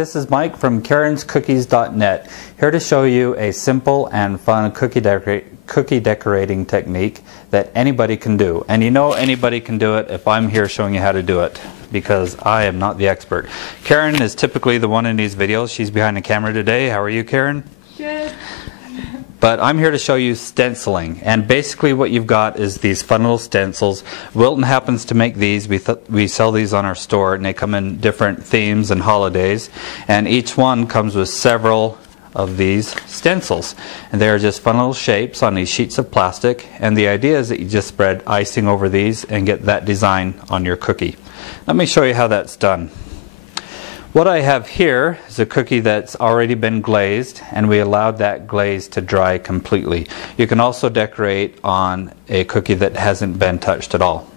this is Mike from karenscookies.net, here to show you a simple and fun cookie decorating technique that anybody can do. And you know anybody can do it if I'm here showing you how to do it, because I am not the expert. Karen is typically the one in these videos. She's behind the camera today. How are you, Karen? Good. But I'm here to show you stenciling, and basically what you've got is these fun little stencils. Wilton happens to make these. We sell these on our store, and they come in different themes and holidays, and each one comes with several of these stencils, and they are just fun little shapes on these sheets of plastic, and the idea is that you just spread icing over these and get that design on your cookie. Let me show you how that's done. What I have here is a cookie that's already been glazed, and we allowed that glaze to dry completely. You can also decorate on a cookie that hasn't been touched at all.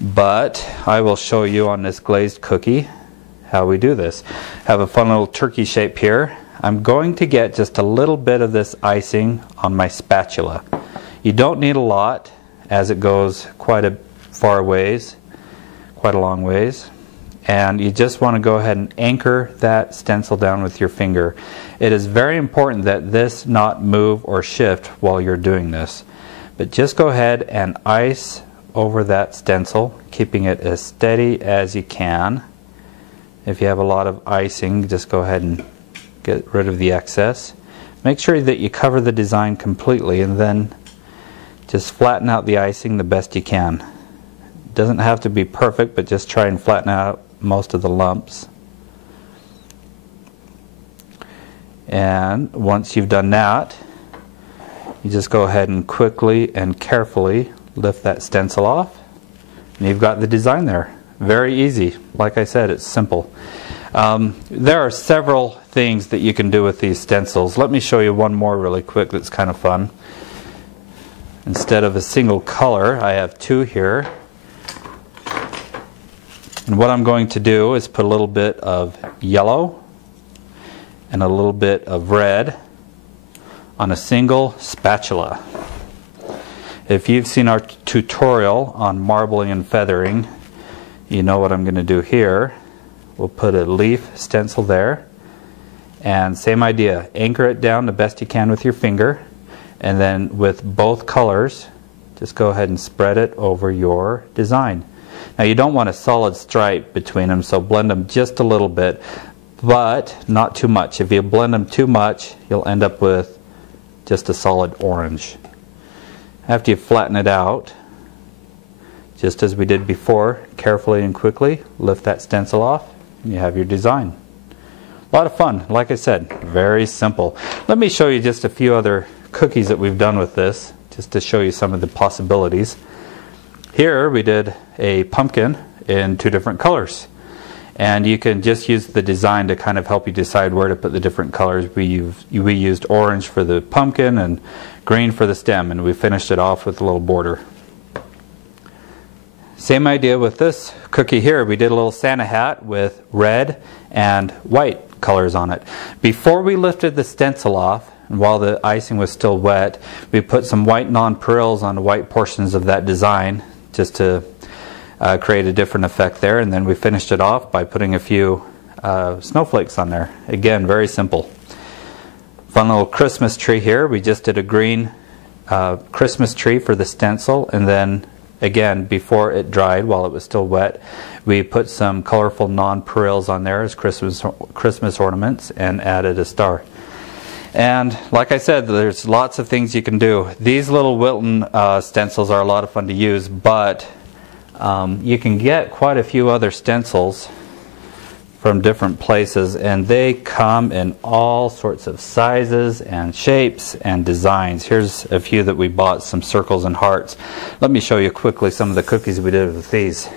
But I will show you on this glazed cookie how we do this. I have a fun little turkey shape here. I'm going to get just a little bit of this icing on my spatula. You don't need a lot, as it goes quite a long ways. And you just want to go ahead and anchor that stencil down with your finger. It is very important that this not move or shift while you're doing this. But just go ahead and ice over that stencil, keeping it as steady as you can. If you have a lot of icing, just go ahead and get rid of the excess. Make sure that you cover the design completely, and then just flatten out the icing the best you can. It doesn't have to be perfect, but just try and flatten out most of the lumps. And once you've done that, you just go ahead and quickly and carefully lift that stencil off, and you've got the design there. Very easy. Like I said, it's simple. There are several things that you can do with these stencils. Let me show you one more really quick that's kind of fun. Instead of a single color, I have two here. And what I'm going to do is put a little bit of yellow and a little bit of red on a single spatula. If you've seen our tutorial on marbling and feathering, you know what I'm going to do here. We'll put a leaf stencil there, and same idea, anchor it down the best you can with your finger, and then with both colors just go ahead and spread it over your design. Now you don't want a solid stripe between them, so blend them just a little bit, but not too much. If you blend them too much, you'll end up with just a solid orange. After you flatten it out, just as we did before, carefully and quickly lift that stencil off, and you have your design. A lot of fun. Like I said, very simple. Let me show you just a few other cookies that we've done with this, just to show you some of the possibilities. Here we did a pumpkin in two different colors, and you can just use the design to kind of help you decide where to put the different colors. We used orange for the pumpkin and green for the stem, and we finished it off with a little border. Same idea with this cookie here. We did a little Santa hat with red and white colors on it. Before we lifted the stencil off, and while the icing was still wet, we put some white nonpareils on the white portions of that design, just to create a different effect there, and then we finished it off by putting a few snowflakes on there. Again, very simple. Fun little Christmas tree here. We just did a green Christmas tree for the stencil, and then again, before it dried, while it was still wet, we put some colorful nonpareils on there as Christmas ornaments and added a star. And like I said, there's lots of things you can do. These little Wilton stencils are a lot of fun to use, but you can get quite a few other stencils from different places, and they come in all sorts of sizes and shapes and designs. Here's a few that we bought, some circles and hearts. Let me show you quickly some of the cookies we did with these.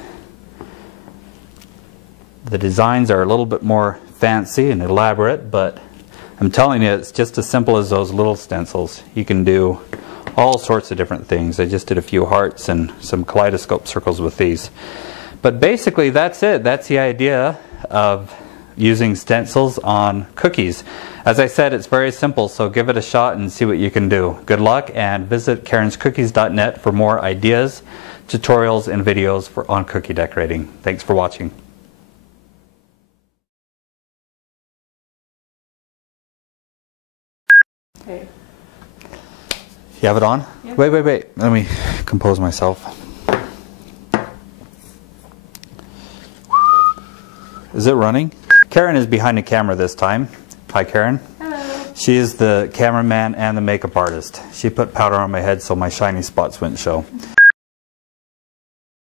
The designs are a little bit more fancy and elaborate, but I'm telling you, it's just as simple as those little stencils. You can do all sorts of different things. I just did a few hearts and some kaleidoscope circles with these. But basically, that's it. That's the idea of using stencils on cookies. As I said, it's very simple, so give it a shot and see what you can do. Good luck, and visit karenscookies.net for more ideas, tutorials, and videos on cookie decorating. Thanks for watching. Okay. You have it on? Yeah. Wait. Let me compose myself. Is it running? Karen is behind the camera this time. Hi, Karen. Hello. She is the cameraman and the makeup artist. She put powder on my head so my shiny spots wouldn't show.